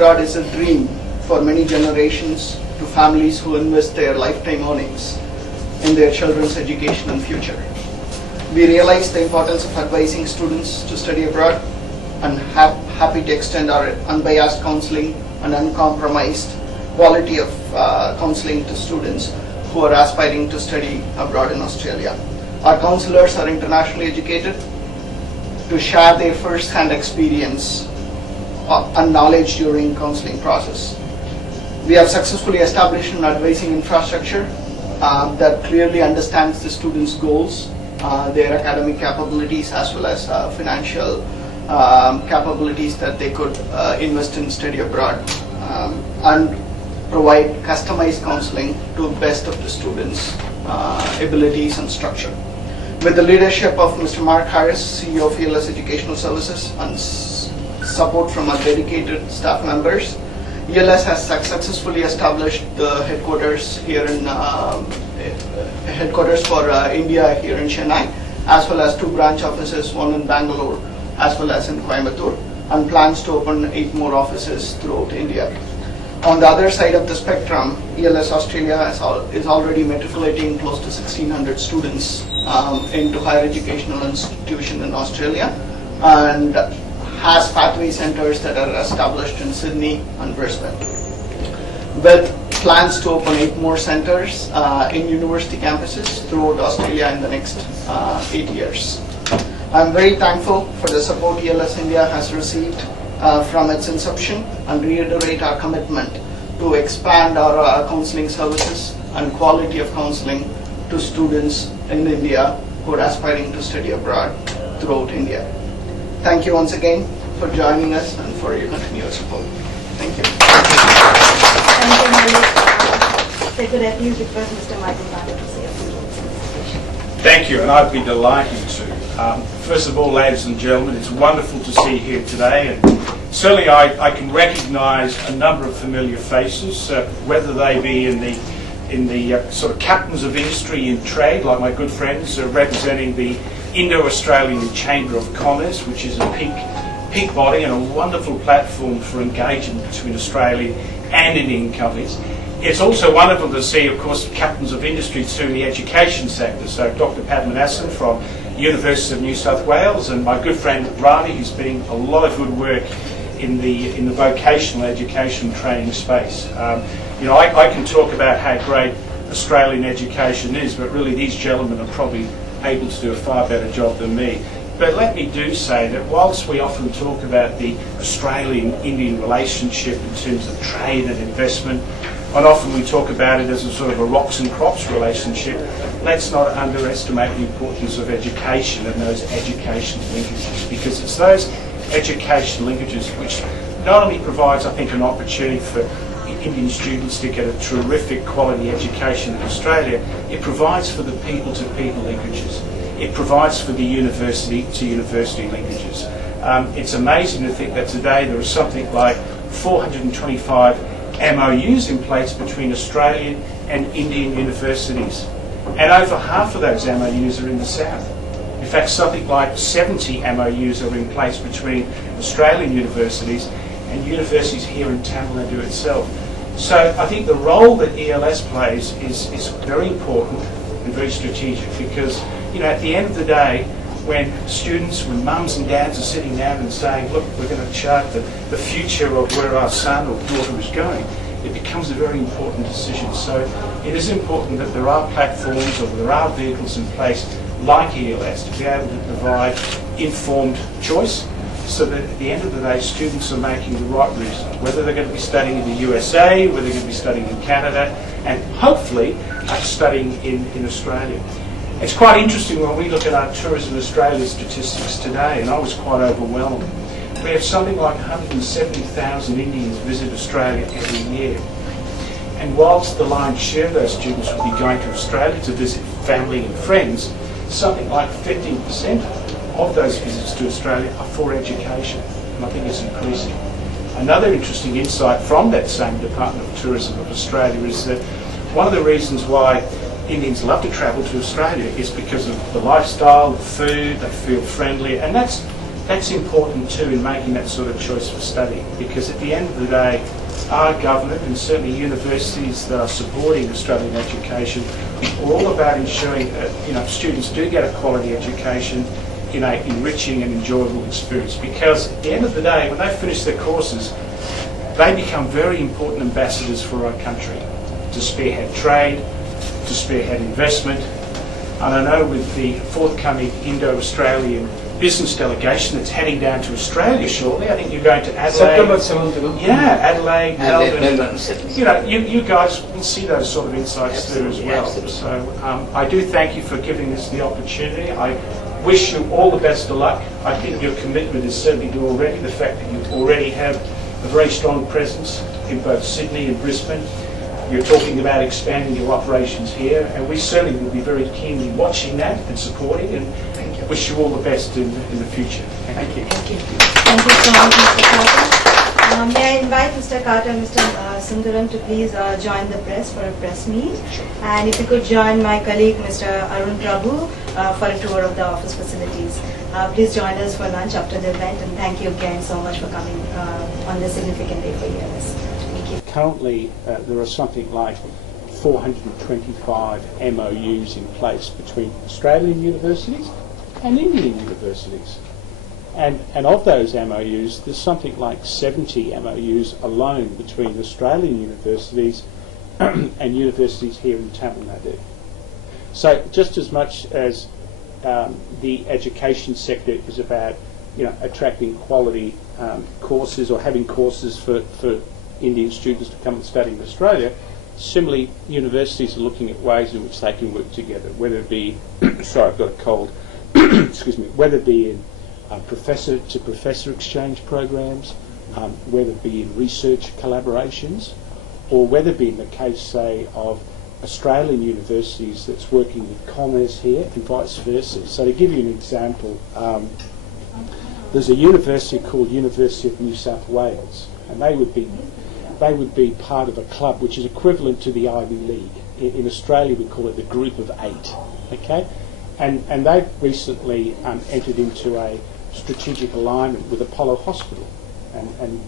abroad is a dream for many generations to families who invest their lifetime earnings in their children's education and future. We realize the importance of advising students to study abroad and happy to extend our unbiased counseling and uncompromised quality of counseling to students who are aspiring to study abroad in Australia. Our counselors are internationally educated to share their first-hand experience and knowledge during counseling process. We have successfully established an advising infrastructure that clearly understands the students' goals, their academic capabilities, as well as financial capabilities that they could invest in study abroad, and provide customized counseling to the best of the students' abilities and structure. With the leadership of Mr. Mark Harris, CEO of ELS Educational Services, and support from our dedicated staff members, ELS has successfully established the headquarters here in headquarters for India here in Chennai, as well as 2 branch offices, one in Bangalore as well as in Coimbatore, and plans to open 8 more offices throughout India. On the other side of the spectrum, ELS Australia is already matriculating close to 1,600 students into higher educational institution in Australia, and has pathway centers that are established in Sydney and Brisbane, with plans to open 8 more centers in university campuses throughout Australia in the next 8 years. I'm very thankful for the support ELS India has received from its inception, and reiterate our commitment to expand our counseling services and quality of counseling to students in India who are aspiring to study abroad throughout India. Thank you once again for joining us and for your continued support. Thank you. Thank you, Malik. Could I please request Mr. Michael Barber to say a few words in this session? Thank you, and I'd be delighted to. First of all, ladies and gentlemen, it's wonderful to see you here today, and certainly I can recognise a number of familiar faces, whether they be in the sort of captains of industry in trade, like my good friends representing the Indo-Australian Chamber of Commerce, which is a peak body and a wonderful platform for engagement between Australia and Indian companies. It's also wonderful to see, of course, captains of industry too in the education sector. So Dr. Padmanabhan from University of New South Wales, and my good friend Ravi, who's been a lot of good work in the vocational education training space. You know, I can talk about how great Australian education is, but really these gentlemen are probably able to do a far better job than me. But let me do say that whilst we often talk about the Australian-Indian relationship in terms of trade and investment, and often we talk about it as a sort of a rocks and crops relationship, let's not underestimate the importance of education and those education linkages, because it's those education linkages which not only provides, I think, an opportunity for Indian students to get a terrific quality education in Australia, it provides for the people-to-people linkages. It provides for the university-to-university linkages. It's amazing to think that today there is something like 425 MOUs in place between Australian and Indian universities. And over half of those MOUs are in the south. In fact, something like 70 MOUs are in place between Australian universities and universities here in Tamil Nadu itself. So I think the role that ELS plays is very important and very strategic, because, you know, at the end of the day, when students, when mums and dads are sitting down and saying, look, we're going to chart the future of where our son or daughter is going, it becomes a very important decision. So it is important that there are platforms or there are vehicles in place like ELS to be able to provide informed choice, so that at the end of the day students are making the right reason, whether they're going to be studying in the USA, whether they're going to be studying in Canada, and hopefully studying in Australia. It's quite interesting when we look at our Tourism Australia statistics today, and I was quite overwhelmed. We have something like 170,000 Indians visit Australia every year. And whilst the lion's share of those students will be going to Australia to visit family and friends, something like 15% of those visits to Australia are for education, and I think it's increasing. Another interesting insight from that same Department of Tourism of Australia is that one of the reasons why Indians love to travel to Australia is because of the lifestyle, the food, they feel friendly, and that's that's important too in making that sort of choice for study, because at the end of the day, our government and certainly universities that are supporting Australian education are all about ensuring that students do get a quality education in an enriching and enjoyable experience, because at the end of the day, when they finish their courses, they become very important ambassadors for our country to spearhead trade, to spearhead investment. And I know with the forthcoming Indo-Australian business delegation that's heading down to Australia shortly, I think you're going to Adelaide. Yeah, Adelaide, Melbourne. You guys will see those sort of insights there as well. Absolutely. So I do thank you for giving us the opportunity. I wish you all the best of luck. I think your commitment is certainly due already. The fact that you already have a very strong presence in both Sydney and Brisbane. You're talking about expanding your operations here, and we certainly will be very keenly watching that and supporting, and wish you all the best in the future. Thank you. Thank you. Thank you so much, Mr. Carter. May I invite Mr. Carter and Mr. Sundaram to please join the press for a press meet. Sure. And if you could join my colleague, Mr. Arun Prabhu, for a tour of the office facilities. Please join us for lunch after the event, and thank you again so much for coming on this significant day for ELS. Thank you. Currently, there are something like 425 MOUs in place between Australian universities and Indian universities. And of those MOUs, there's something like 70 MOUs alone between Australian universities and universities here in Tamil Nadu. So just as much as the education sector is about attracting quality courses or having courses for Indian students to come and study in Australia, similarly universities are looking at ways in which they can work together, whether it be, sorry I've got a cold, excuse me, whether it be in professor-to-professor exchange programs, whether it be in research collaborations, or whether it be in the case, say, of Australian universities that's working with commerce here and vice versa. So to give you an example, there's a university called University of New South Wales, and they would be part of a club which is equivalent to the Ivy League. In Australia we call it the Group of 8, okay? And they've recently entered into a strategic alignment with Apollo Hospital, and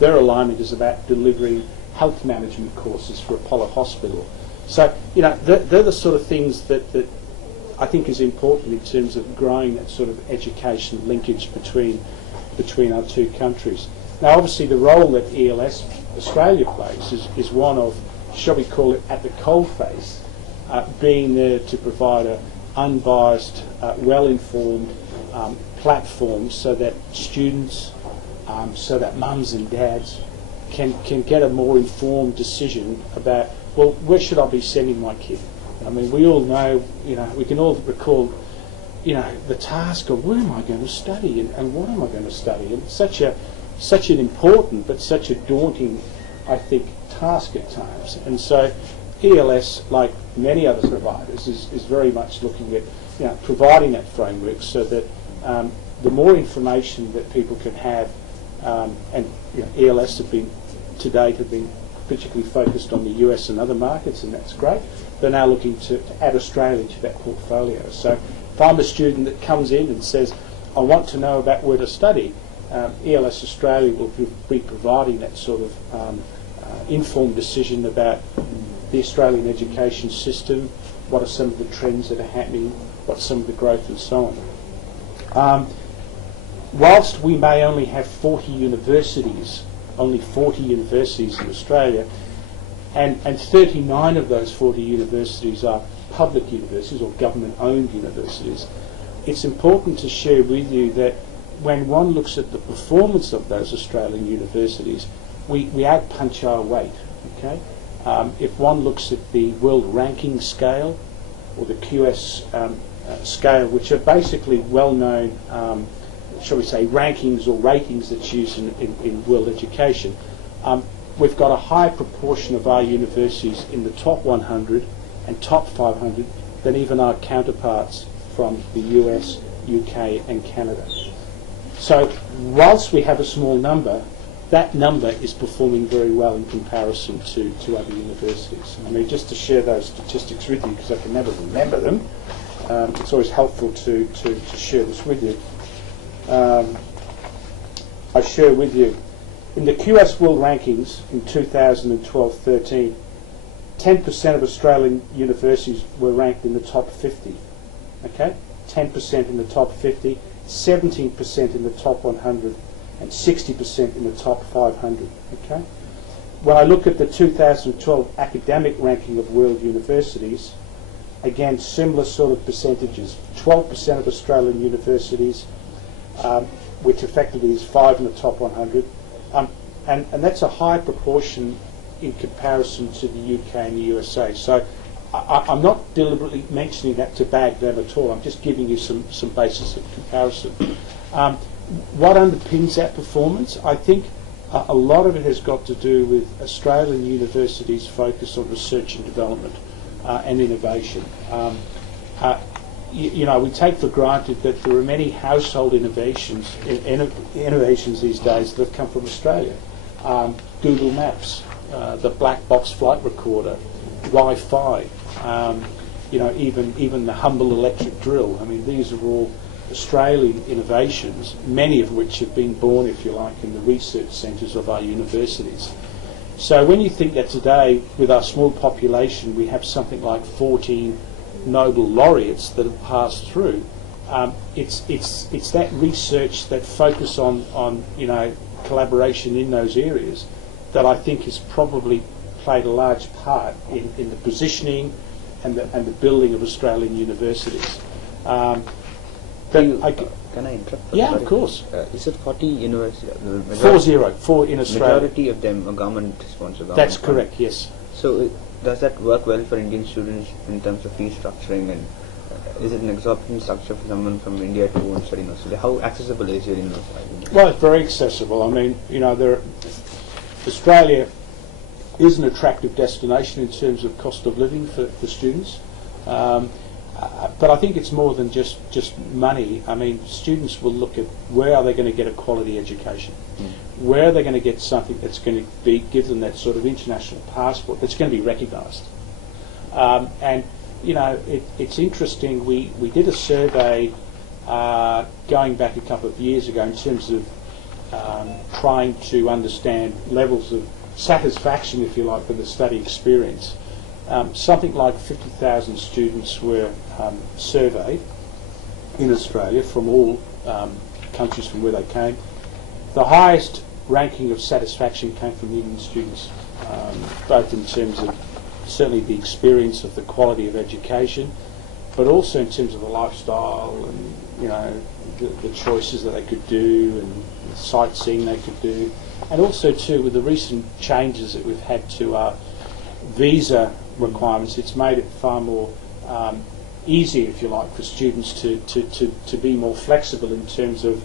their alignment is about delivering health management courses for Apollo Hospital. So, they're the sort of things that I think is important in terms of growing that sort of education linkage between our two countries. Now, obviously, the role that ELS Australia plays is one of, shall we call it, at the coalface, being there to provide an unbiased, well-informed platform so that students, so that mums and dads can get a more informed decision about, well, where should I be sending my kid? I mean, we all know, we can all recall, the task of where am I going to study and what am I going to study? And such an important but such a daunting, I think, task at times. And so ELS, like many other providers, is very much looking at providing that framework so that the more information that people can have, and ELS to date have been particularly focused on the US and other markets, and that's great. They're now looking to add Australia to that portfolio. So if I'm a student that comes in and says, I want to know about where to study, ELS Australia will be providing that sort of informed decision about the Australian education system, what are some of the trends that are happening, what's some of the growth and so on. Whilst we may only have 40 universities in Australia, and 39 of those 40 universities are public universities or government-owned universities, it's important to share with you that when one looks at the performance of those Australian universities, we outpunch our weight. Okay, if one looks at the World Ranking Scale or the QS scale, which are basically well-known, shall we say, rankings or ratings that's used in world education, we've got a higher proportion of our universities in the top 100 and top 500 than even our counterparts from the US, UK and Canada. So whilst we have a small number, that number is performing very well in comparison to other universities. I mean, just to share those statistics with you, because I can never remember them, it's always helpful to share this with you. I share with you. In the QS World Rankings in 2012-13, 10% of Australian universities were ranked in the top 50. Okay, 10% in the top 50, 17% in the top 100, and 60% in the top 500. Okay. When I look at the 2012 academic ranking of world universities, again, similar sort of percentages. 12% of Australian universities, which effectively is 5 in the top 100, and that's a high proportion in comparison to the UK and the USA. So I'm not deliberately mentioning that to bag them at all. I'm just giving you some basis of comparison. What underpins that performance? I think a lot of it has got to do with Australian universities' focus on research and development and innovation. You know, we take for granted that there are many household innovations these days that have come from Australia. Google Maps, the black box flight recorder, Wi-Fi, you know, even the humble electric drill. I mean, these are all Australian innovations, many of which have been born, if you like, in the research centres of our universities. So when you think that today, with our small population, we have something like 14 Nobel laureates that have passed through, it's that research, that focus on you know, collaboration in those areas, that I think has probably played a large part in the positioning and the building of Australian universities. Can I interrupt? Yeah, of course. Is it 40 universities? 4 in Australia. Majority of them are government-sponsored. That's correct, yes. So does that work well for Indian students in terms of fee structuring, and is it an exorbitant structure for someone from India to go and study in Australia? How accessible is it in Australia? Well, it's very accessible. I mean, you know, Australia is an attractive destination in terms of cost of living for students. But I think it's more than just money. I mean, students will look at where are they going to get a quality education, where are they going to get something that's going to give them that sort of international passport that's going to be recognised. And you know, it's interesting. We did a survey going back a couple of years ago in terms of trying to understand levels of satisfaction, if you like, with the study experience. Something like 50,000 students were surveyed in Australia from all countries from where they came. The highest ranking of satisfaction came from Indian students, both in terms of certainly the experience of the quality of education, but also in terms of the lifestyle and, you know, the choices that they could do and the sightseeing they could do, and also too with the recent changes that we've had to our visa requirements. It's made it far more easy, if you like, for students to be more flexible in terms of,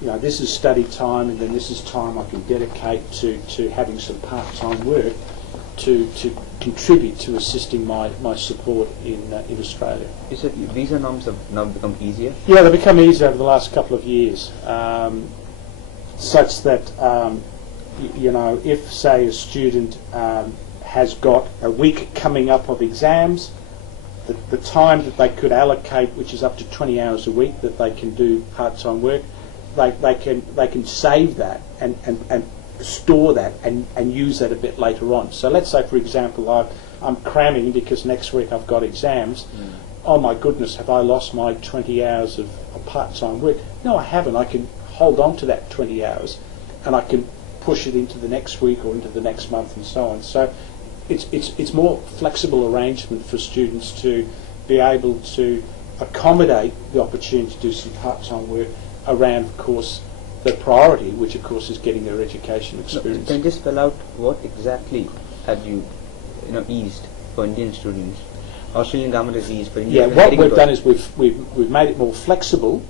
you know, this is study time and then this is time I can dedicate to having some part-time work to contribute to assisting my support in Australia. Is it visa norms have now become easier? Yeah, they've become easier over the last couple of years, such that you know, if say a student has got a week coming up of exams, the time that they could allocate, which is up to 20 hours a week that they can do part-time work, they can save that and store that and use that a bit later on. So let's say, for example, I'm cramming because next week I've got exams. Oh my goodness, have I lost my 20 hours of part-time work? No, I haven't. I can hold on to that 20 hours and I can push it into the next week or into the next month and so on. So it's more flexible arrangement for students to be able to accommodate the opportunity to do some part-time work around, of course, the priority, which of course is getting their education experience. Can you just spell out what exactly have you eased for Indian students? Australian government has eased for Indian. Yeah, what we've done is we've made it more flexible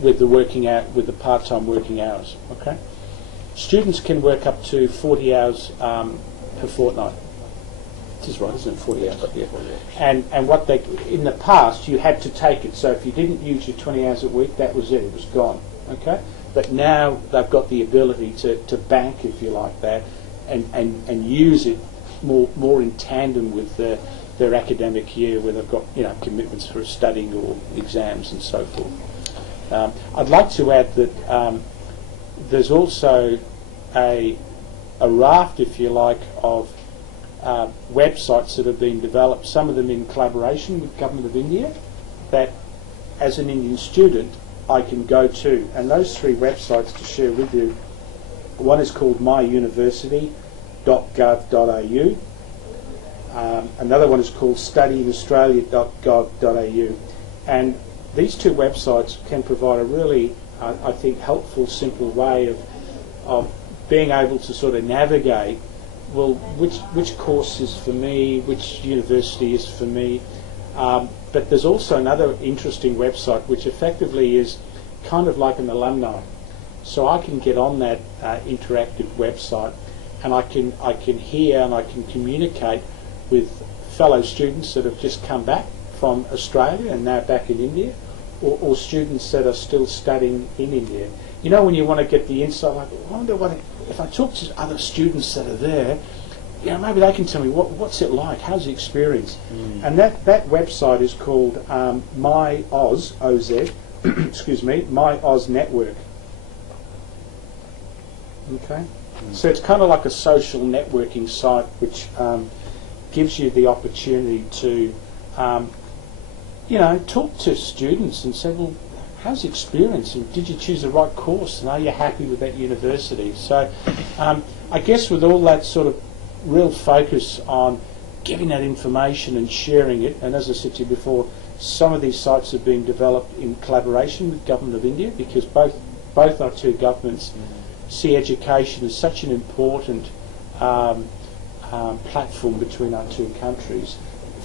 with the working out with the part-time working hours. Okay, students can work up to 40 hours per fortnight. This is right, isn't it? 40 hours. Yeah. And what they in the past you had to take it. So if you didn't use your 20 hours a week, that was it. It was gone. Okay. But now they've got the ability to bank, if you like, that, and use it more in tandem with their academic year, where they've got commitments for studying or exams and so forth. I'd like to add that there's also a raft, if you like, of websites that have been developed, some of them in collaboration with Government of India, that as an Indian student I can go to. And those three websites to share with you, one is called myuniversity.gov.au, another one is called studyinaustralia.gov.au, and these two websites can provide a really, I think, helpful, simple way of being able to sort of navigate, well, which course is for me, which university is for me. But there's also another interesting website which effectively is kind of like an alumni. So I can get on that interactive website, and I can hear and I can communicate with fellow students that have just come back from Australia and now back in India, or students that are still studying in India. You know, when you want to get the insight, like, I wonder if I talk to other students that are there, you know, maybe they can tell me what's it like, how's the experience. And that website is called My Oz, O-Z, excuse me, My Oz Network. Okay, so it's kind of like a social networking site which gives you the opportunity to, you know, talk to students and say, well, how's the experience, and did you choose the right course, and are you happy with that university? So I guess with all that sort of real focus on giving that information and sharing it, and as I said to you before, some of these sites have been developed in collaboration with Government of India, because both our two governments see education as such an important platform between our two countries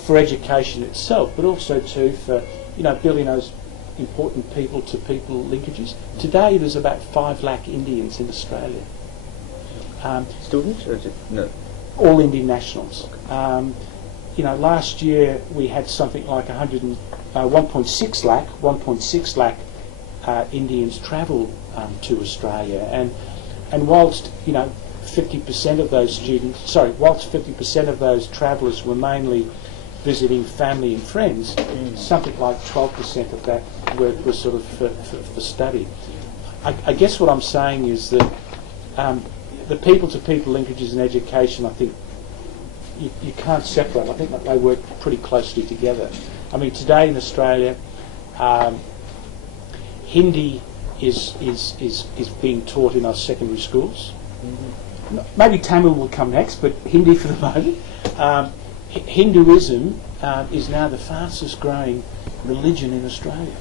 for education itself, but also too for, you know, building those important people-to-people linkages. Today there's about 5 lakh Indians in Australia. Students or is it, no? All Indian nationals. You know, last year we had something like 1.6 lakh Indians travel to Australia, and whilst, you know, 50% of those whilst 50% of those travellers were mainly visiting family and friends, something like 12% of that were sort of for study. I guess what I'm saying is that the people-to-people linkages in education, I think you can't separate. I think that they work pretty closely together. I mean, today in Australia, Hindi is being taught in our secondary schools. Maybe Tamil will come next, but Hindi for the moment. Hinduism is now the fastest growing religion in Australia.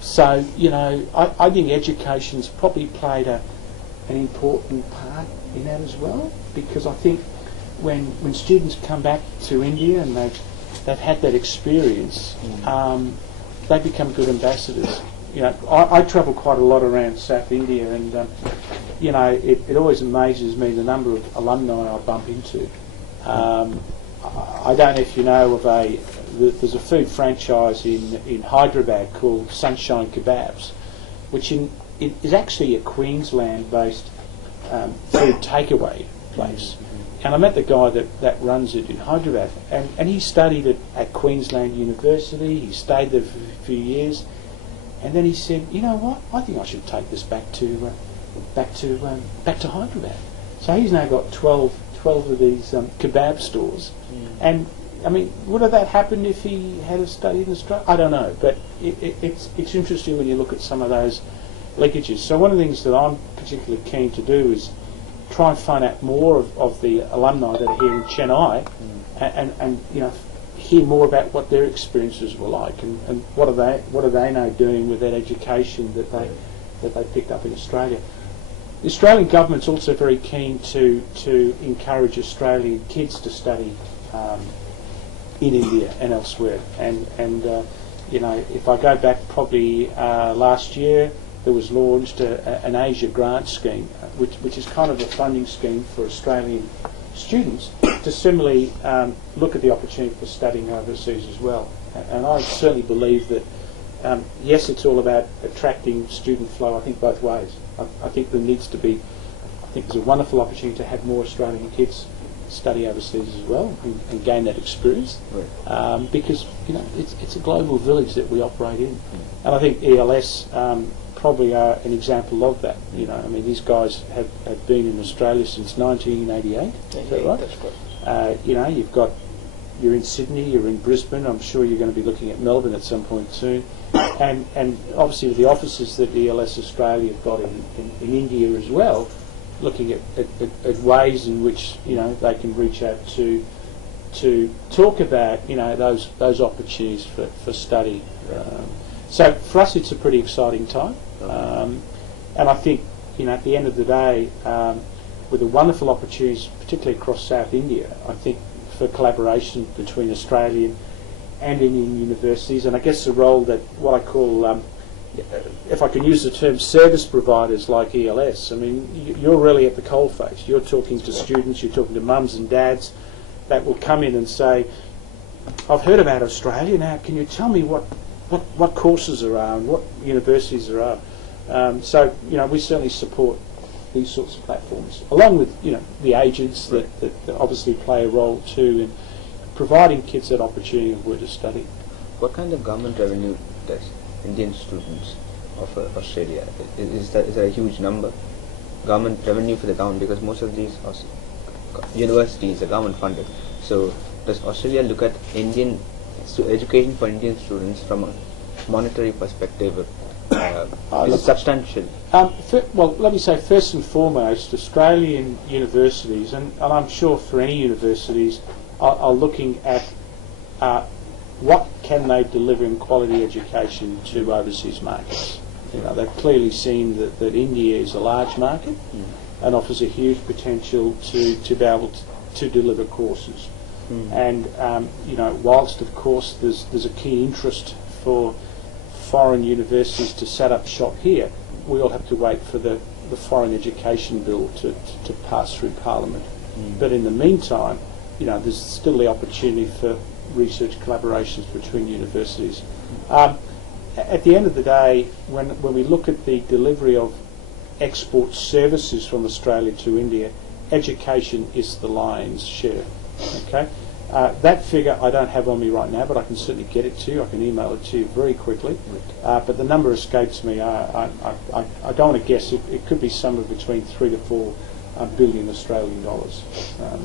So, you know, I think education's probably played an important part in that as well, because I think when students come back to India and they've had that experience, they become good ambassadors. You know, I travel quite a lot around South India, and you know, it always amazes me the number of alumni I bump into. I don't know if you know of there's a food franchise in Hyderabad called Sunshine Kebabs, which is actually a Queensland-based food takeaway place. And I met the guy that runs it in Hyderabad, and he studied at Queensland University. He stayed there for a few years, and then he said, you know what, I think I should take this back to Hyderabad. So he's now got 12 of these kebab stores. And I mean, would have that happened if he had studied in Australia? I don't know, but it's interesting when you look at some of those linkages. So one of the things that I'm particularly keen to do is try and find out more of the alumni that are here in Chennai, and you know, hear more about what their experiences were like, and what are they now doing with that education that they picked up in Australia. The Australian government's also very keen to encourage Australian kids to study in India and elsewhere. And you know, if I go back probably last year, there was launched an Asia grant scheme, which is kind of a funding scheme for Australian students to similarly look at the opportunity for studying overseas as well. And I certainly believe that yes, it's all about attracting student flow, I think both ways. I think there needs to be, I think there's a wonderful opportunity to have more Australian kids study overseas as well and gain that experience. Right. Because it's a global village that we operate in, and I think ELS probably are an example of that. I mean, these guys have been in Australia since 1988. Is that right? That's correct. You're in Sydney, you're in Brisbane. I'm sure you're going to be looking at Melbourne at some point soon, and obviously with the offices that ELS Australia have got in India as well, looking at ways in which they can reach out to talk about those opportunities for study. So for us, it's a pretty exciting time, and I think at the end of the day, with the wonderful opportunities, particularly across South India, I think for collaboration between Australian and Indian universities, and I guess the role that what I call, if I can use the term, service providers like ELS. I mean, you're really at the coalface. You're talking to students, you're talking to mums and dads that will come in and say, I've heard about Australia, now can you tell me what courses there are and what universities there are? So we certainly support these sorts of platforms, along with the agents that obviously play a role too in providing kids that opportunity of where to study. What kind of government revenue does Indian students offer Australia? Is there a huge number? Government revenue for the government, because most of these universities are government funded. So does Australia look at education for Indian students from a monetary perspective? Is it substantial? Well, let me say first and foremost, Australian universities, and I'm sure for any universities, are looking at what can they deliver in quality education to overseas markets. They've clearly seen that India is a large market and offers a huge potential to be able to deliver courses. And whilst of course there's a key interest for foreign universities to set up shop here, we all have to wait for the foreign education bill to pass through Parliament. But in the meantime, there's still the opportunity for research collaborations between universities. At the end of the day, when we look at the delivery of export services from Australia to India, education is the lion's share. Okay, that figure I don't have on me right now, but I can certainly get it to you. I can email it to you very quickly. But the number escapes me. I don't want to guess. It could be somewhere between 3 to 4 billion Australian dollars,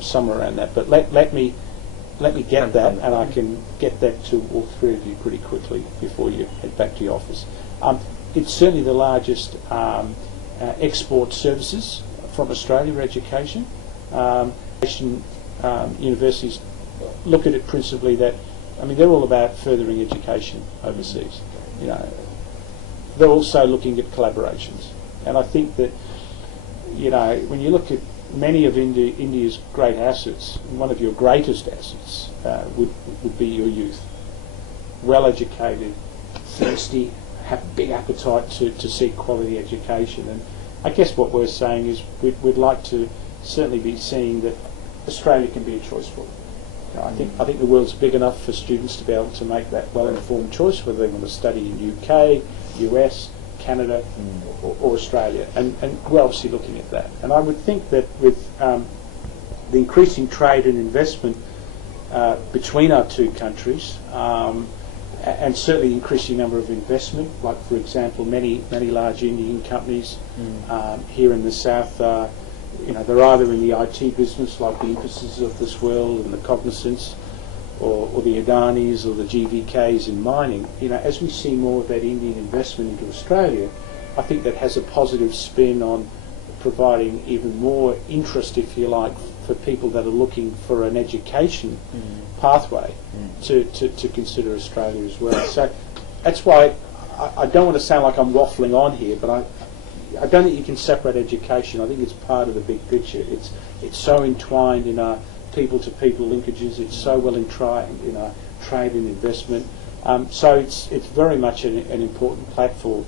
somewhere around that. But let me get that, and I can get that to all three of you pretty quickly before you head back to your office. It's certainly the largest export services from Australia education. Universities look at it principally that, they're all about furthering education overseas. They're also looking at collaborations, and I think that when you look at many of India's great assets, one of your greatest assets would be your youth. Well educated, thirsty, have a big appetite to seek quality education. And I guess what we're saying is we'd like to certainly be seeing that Australia can be a choice for them. I think the world's big enough for students to be able to make that well-informed choice, whether they want to study in UK, US, Canada or Australia, and we're obviously looking at that. And I would think that with the increasing trade and investment between our two countries, and certainly the increasing number of investment, like for example many large Indian companies here in the south, they're either in the IT business like the Infosys of this world and the Cognizants, or the Adanis or the GVKs in mining. As we see more of that Indian investment into Australia, I think that has a positive spin on providing even more interest, if you like, for people that are looking for an education pathway to consider Australia as well. So that's why I don't want to sound like I'm waffling on here, but I don't think you can separate education. I think it's part of the big picture. It's so entwined in our people-to-people linkages. It's so well entwined in our trade and investment. So it's very much an important platform.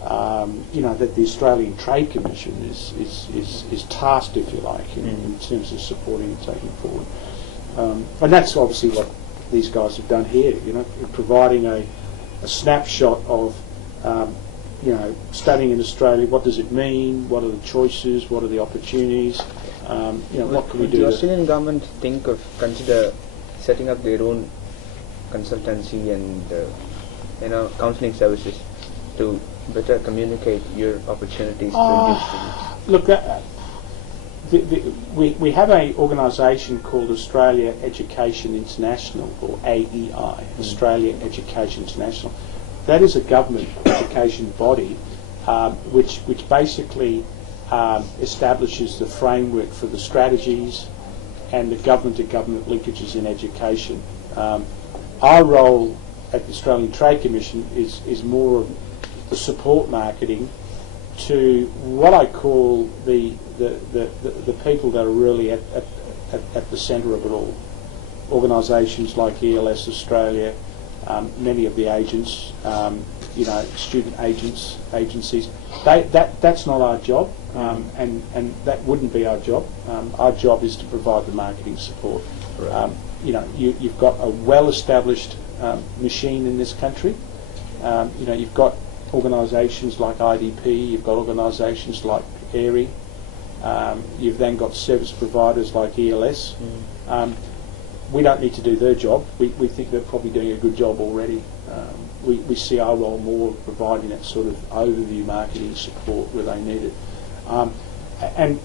That the Australian Trade Commission is tasked, if you like, in terms of supporting and taking forward. And that's obviously what these guys have done here. Providing a snapshot of studying in Australia, what does it mean? What are the choices? What are the opportunities? What can we do? The Australian government consider setting up their own consultancy and counselling services to better communicate your opportunities to Indian students? Look, we have an organisation called Australia Education International, or AEI, Australia Education International. That is a government education body which basically establishes the framework for the strategies and the government-to-government linkages in education. Our role at the Australian Trade Commission is more of the support marketing to what I call the people that are really at the centre of it all. Organisations like ELS Australia, many of the agents, student agencies. That's not our job, and that wouldn't be our job. Our job is to provide the marketing support. Right. You've got a well-established machine in this country. You've got organisations like IDP, you've got organisations like AERI, you've then got service providers like ELS. We don't need to do their job. We think they're probably doing a good job already. We see our role more providing that sort of overview marketing support where they need it. And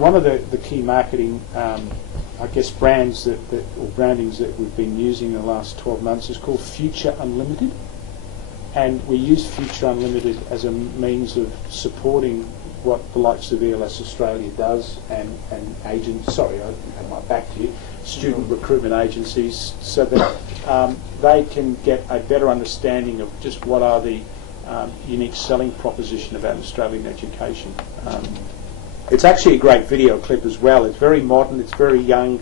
one of the key marketing, brands or brandings that we've been using in the last 12 months is called Future Unlimited. And we use Future Unlimited as a means of supporting what the likes of ELS Australia does and agents, sorry, I have my back to you, student recruitment agencies, so that they can get a better understanding of just what are the unique selling proposition about Australian education. It's actually a great video clip as well. It's very modern, it's very young,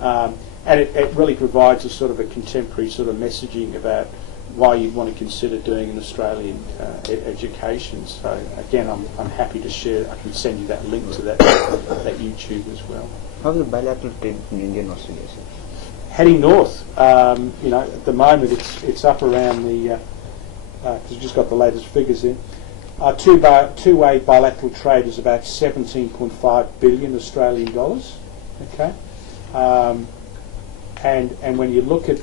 and it really provides a sort of a contemporary sort of messaging about why you'd want to consider doing an Australian education. So again, I'm happy to share. I can send you that link to that YouTube as well. How's the bilateral trade in India and Australia? Heading north. At the moment it's up around the. Because we've just got the latest figures in. Our two-way bilateral trade is about 17.5 billion Australian dollars. Okay. And when you look at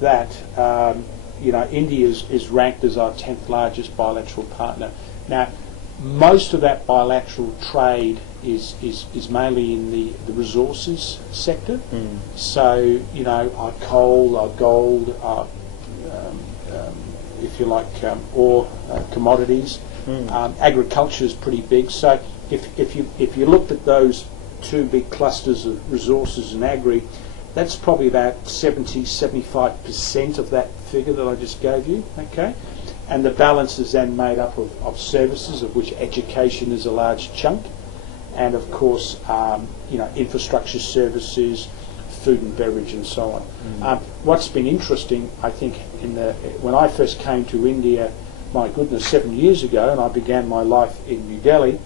that, India is ranked as our 10th largest bilateral partner. Now, most of that bilateral trade is mainly in the resources sector. So, our coal, our gold, our, if you like, ore commodities. Agriculture is pretty big. So if you looked at those two big clusters of resources and agri, that's probably about 70-75% of that figure that I just gave you, okay? And the balance is then made up of services, of which education is a large chunk, and of course, infrastructure services, food and beverage, and so on. What's been interesting, I think, when I first came to India, my goodness, 7 years ago, and I began my life in New Delhi,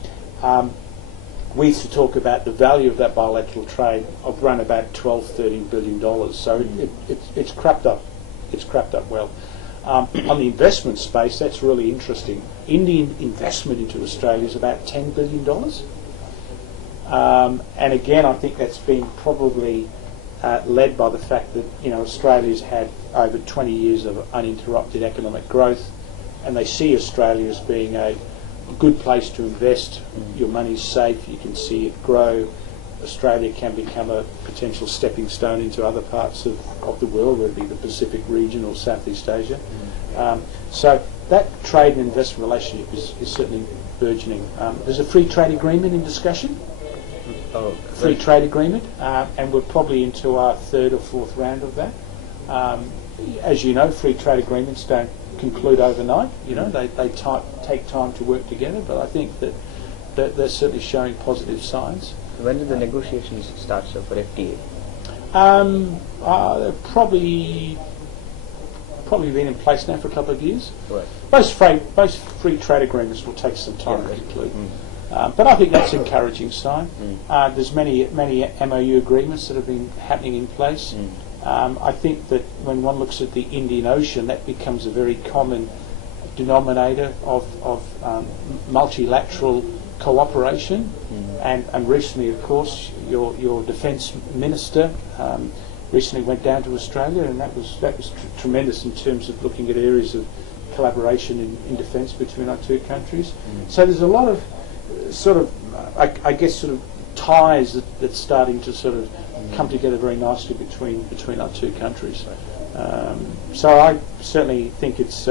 we used to talk about the value of that bilateral trade of around about $12-13 billion. So it's crept up. It's crept up well. On the investment space, that's really interesting. Indian investment into Australia is about $10 billion. And again, I think that's been probably led by the fact that Australia's had over 20 years of uninterrupted economic growth, and they see Australia as being a good place to invest. Your money's safe, you can see it grow. Australia can become a potential stepping stone into other parts of the world, whether it be the Pacific region or Southeast Asia. So that trade and investment relationship is certainly burgeoning. There's a free trade agreement in discussion. Free trade agreement, and we're probably into our third or fourth round of that. As you know, free trade agreements don't conclude overnight. They take time to work together, but I think that they're certainly showing positive signs. When did the negotiations start, sir, for FTA? Probably been in place now for a couple of years. Right. Most free trade agreements will take some time to conclude. But I think that's an encouraging sign. There's many MOU agreements that have been happening in place. I think that when one looks at the Indian Ocean, that becomes a very common denominator of multilateral cooperation, and recently, of course, your defence minister recently went down to Australia, and that was tremendous in terms of looking at areas of collaboration in defence between our two countries. So there's a lot of I guess sort of ties that's starting to sort of come together very nicely between our two countries. So I certainly think it's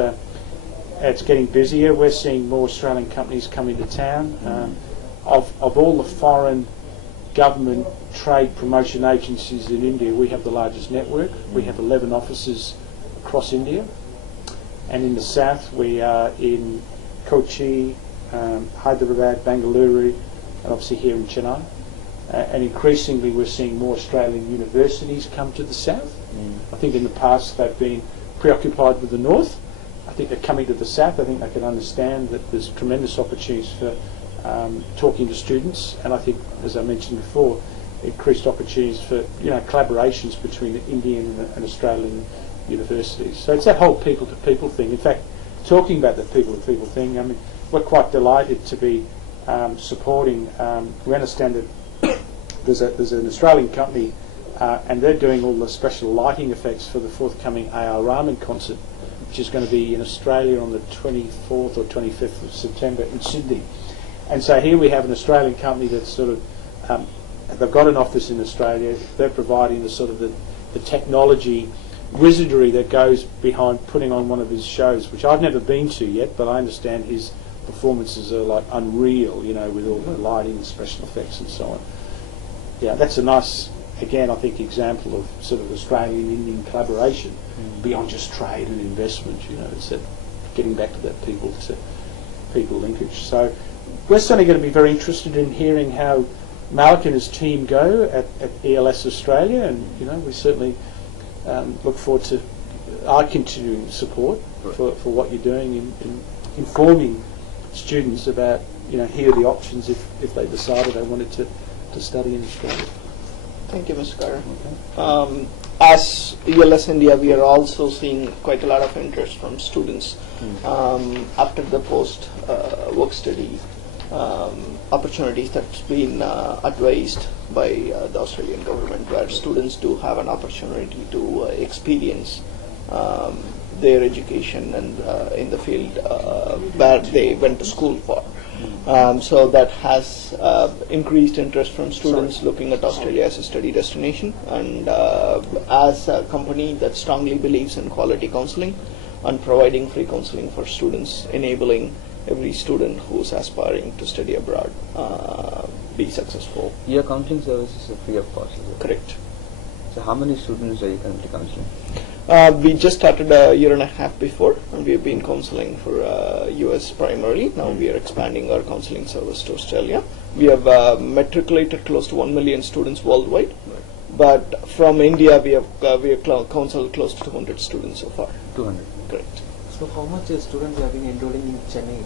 getting busier. We're seeing more Australian companies come into town. Of all the foreign government trade promotion agencies in India, we have the largest network. We have 11 offices across India, and in the south we are in Kochi, Hyderabad, Bengaluru, and obviously here in Chennai. And increasingly we're seeing more Australian universities come to the south. I think in the past they've been preoccupied with the north. I think they're coming to the south. I think they can understand that there's tremendous opportunities for talking to students, and I think, as I mentioned before, increased opportunities for collaborations between the Indian and Australian universities. So it's that whole people-to-people thing. In fact, talking about the people-to-people thing, I mean, we're quite delighted to be supporting. We understand that there's an Australian company, and they're doing all the special lighting effects for the forthcoming A.R. Rahman concert, which is going to be in Australia on the 24th or 25th of September in Sydney. And so here we have an Australian company that's sort of, they've got an office in Australia. They're providing the sort of the technology wizardry that goes behind putting on one of his shows, which I've never been to yet, but I understand his performances are like unreal, with all the lighting and special effects and so on. Yeah, that's a nice, again, I think, example of sort of Australian-Indian collaboration beyond just trade and investment. It's that getting back to that people linkage. So we're certainly going to be very interested in hearing how Malik and his team go at ELS Australia, and we certainly look forward to our continuing support for what you're doing in informing students about here are the options if they decided they wanted to study in Australia. Thank you, Mr. Carter. As ELS India, we are also seeing quite a lot of interest from students after the post-work study opportunities that's been advised by the Australian government, where students do have an opportunity to experience their education and in the field where they went to school for. So that has increased interest from students looking at Australia as a study destination, and as a company that strongly believes in quality counselling and providing free counselling for students, enabling every student who's aspiring to study abroad be successful. Your counselling services are free of cost, is it? Correct. So how many students are you currently counselling? We just started a year and a half before, and we've been counselling for US primarily. Now we are expanding our counselling service to Australia. We have matriculated close to 1 million students worldwide, but from India we have counseled close to 200 students so far. 200. Correct. So how much students have been enrolling in Chennai?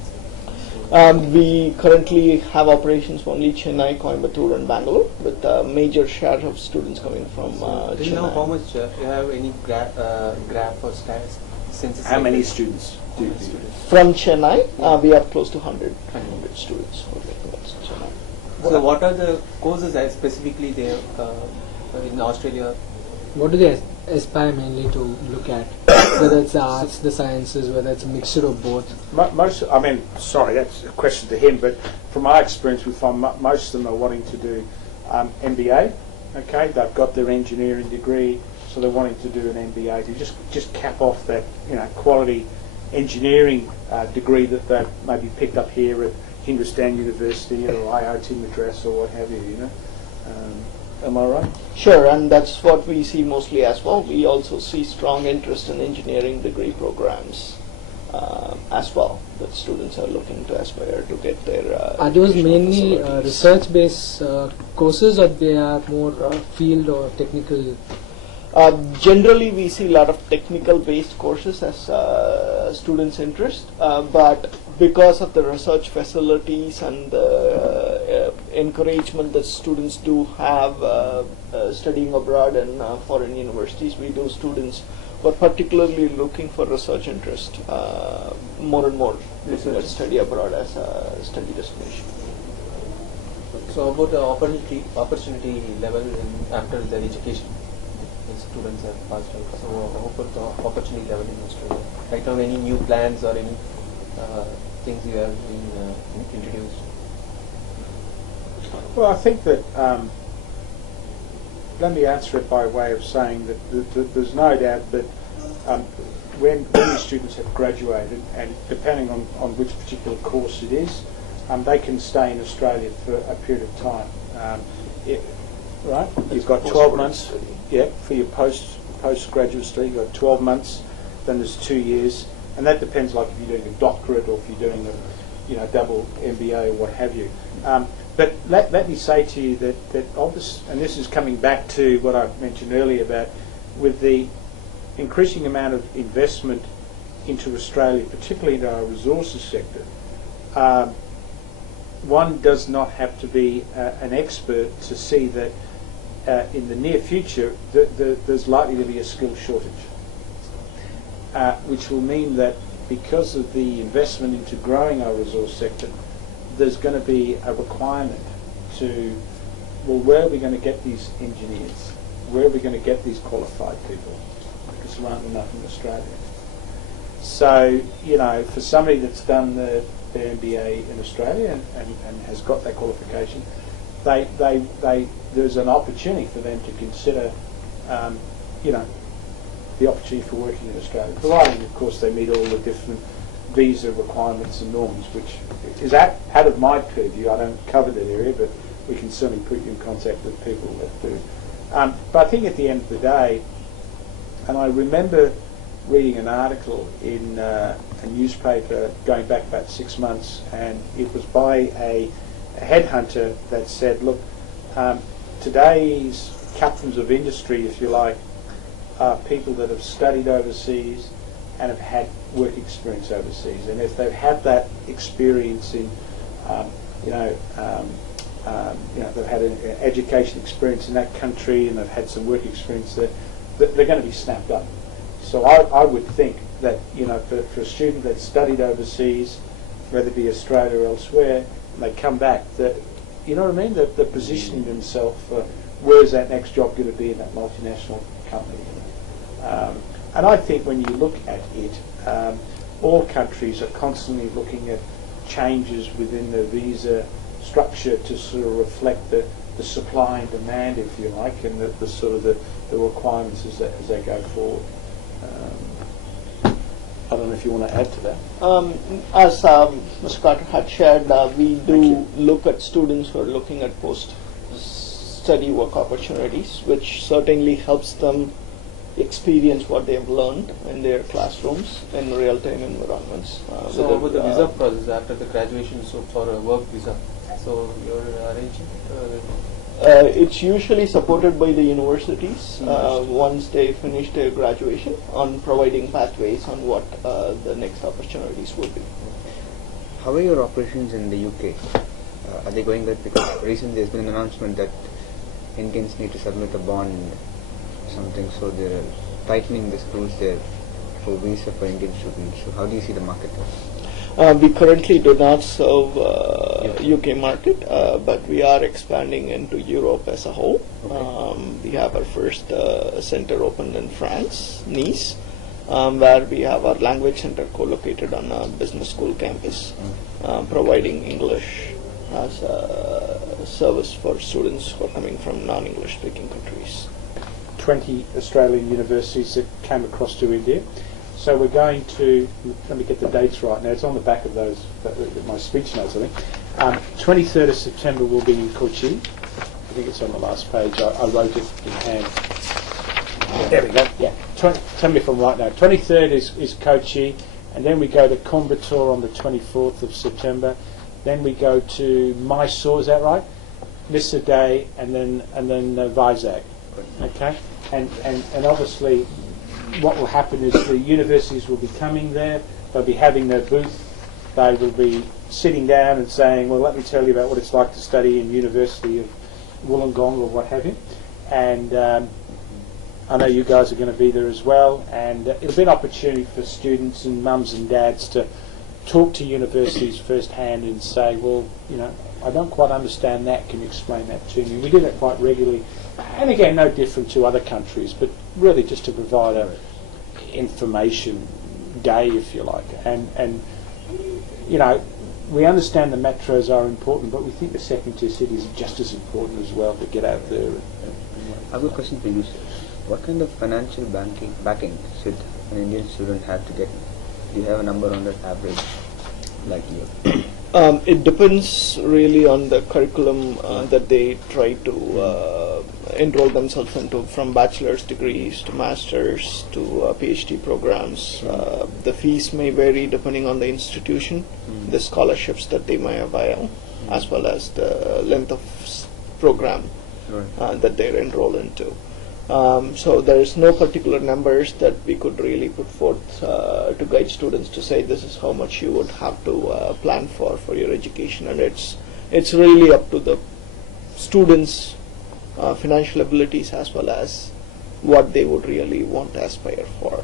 We currently have operations only Chennai, Coimbatore and Bangalore, with a major share of students coming from Chennai. Do you know how much you have any graph or stats? How many students do you? From Chennai, we have close to 100 students working from Chennai. So what are the courses that specifically there in Australia? What do they aspire mainly to look at? Whether it's the arts, the sciences, whether it's a mixture of both? Sorry, that's a question to him, but from my experience, we find most of them are wanting to do MBA. Okay, they've got their engineering degree, so they're wanting to do an MBA to just cap off that quality engineering degree that they've maybe picked up here at Hindustan University or IIT Madras or what have you. Am I right? Sure, and that's what we see mostly as well. We also see strong interest in engineering degree programs as well, that students are looking to aspire to get their Are those mainly research-based courses, or they are more field or technical? Generally, we see a lot of technical-based courses as students' interest, but because of the research facilities and the encouragement that students do have studying abroad in foreign universities, we do students who are particularly looking for research interest more and more looking at study abroad as a study destination. So about the opportunity level after the education, the students have passed out. So how about the opportunity level in Australia? Right now, any new plans or any things you have been introduced? Well, I think that, let me answer it by way of saying that there's no doubt that when these students have graduated, and depending on which particular course it is, they can stay in Australia for a period of time. Right? You've got 12 months, yeah, for your postgraduate study. You've got 12 months, then there's 2 years, and that depends, like if you're doing a doctorate or if you're doing a double MBA or what have you. But let me say to you that obviously, and this is coming back to what I mentioned earlier about with the increasing amount of investment into Australia, particularly into our resources sector, one does not have to be an expert to see that in the near future there's likely to be a skill shortage, which will mean that because of the investment into growing our resource sector, there's going to be a requirement to, well, where are we going to get these engineers? Where are we going to get these qualified people? Because there aren't enough in Australia. So, for somebody that's done their MBA in Australia and has got that qualification, there's an opportunity for them to consider, the opportunity for working in Australia, providing, of course, they meet all the different visa requirements and norms, which is out of my purview. I don't cover that area, but we can certainly put you in contact with people that do. But I think at the end of the day, and I remember reading an article in a newspaper going back about 6 months, and it was by a headhunter that said, look, today's captains of industry, if you like, are people that have studied overseas and have had work experience overseas. And if they've had that experience in, they've had an education experience in that country and they've had some work experience there, they're going to be snapped up. So I would think that, for a student that's studied overseas, whether it be Australia or elsewhere, and they come back, that, you know what I mean, that they're positioning themselves for where's that next job going to be in that multinational company. And I think when you look at it, all countries are constantly looking at changes within the visa structure to sort of reflect the supply and demand, if you like, and the sort of the requirements as they go forward. I don't know if you want to add to that. As Mr. Carter had shared, we do look at students who are looking at post-study work opportunities, which certainly helps them experience what they've learned in their classrooms in real-time environments. So about the visa process after the graduation, so for a work visa, so you're arranging? It's usually supported by the universities once they finish their graduation on providing pathways on what the next opportunities would be. How are your operations in the UK? Are they going good? Because recently there's been an announcement that Indians need to submit a bond something, so they're tightening the rules there for visa for Indian students. So how do you see the market? We currently do not serve UK market, but we are expanding into Europe as a whole. Okay. We have our first center opened in France, Nice, where we have our language center co-located on a business school campus, providing English as a service for students who are coming from non-English speaking countries. 20 Australian universities that came across to India. So we're going to, let me get the dates right now, it's on the back of those, my speech notes I think. 23rd of September will be in Kochi. I think it's on the last page, I wrote it in hand. There we go, yeah. Tell me if I'm right now. 23rd is Kochi, and then we go to Coimbatore on the 24th of September. Then we go to Mysore, is that right? Missa Day, and then Vizag. Okay, and obviously what will happen is the universities will be coming there, they'll be having their booth, they will be sitting down and saying, well, let me tell you about what it's like to study in University of Wollongong or what have you. And I know you guys are going to be there as well, and it'll be an opportunity for students and mums and dads to talk to universities firsthand and say, well, you know, I don't quite understand that, can you explain that to me? We do that quite regularly, and again, no different to other countries, but really just to provide a information day, if you like. And you know, we understand the metros are important, but we think the second tier cities are just as important as well to get out there. I have a question for you, sir. What kind of financial backing should an Indian student have to get? Do you have a number on that average, like you? It depends really on the curriculum that they try to enroll themselves into, from bachelor's degrees to master's to PhD programs. The fees may vary depending on the institution, the scholarships that they may avail, as well as the length of program that they're enrolled into. So there is no particular numbers that we could really put forth to guide students to say this is how much you would have to plan for your education, and it's really up to the students' financial abilities as well as what they would really want to aspire for.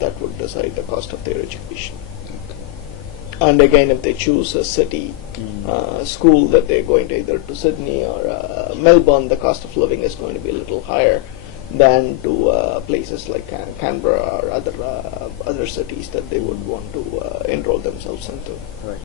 That would decide the cost of their education. And again, if they choose a city school that they're going to either to Sydney or Melbourne, the cost of living is going to be a little higher than to places like Canberra or other cities that they would want to enroll themselves into. Right.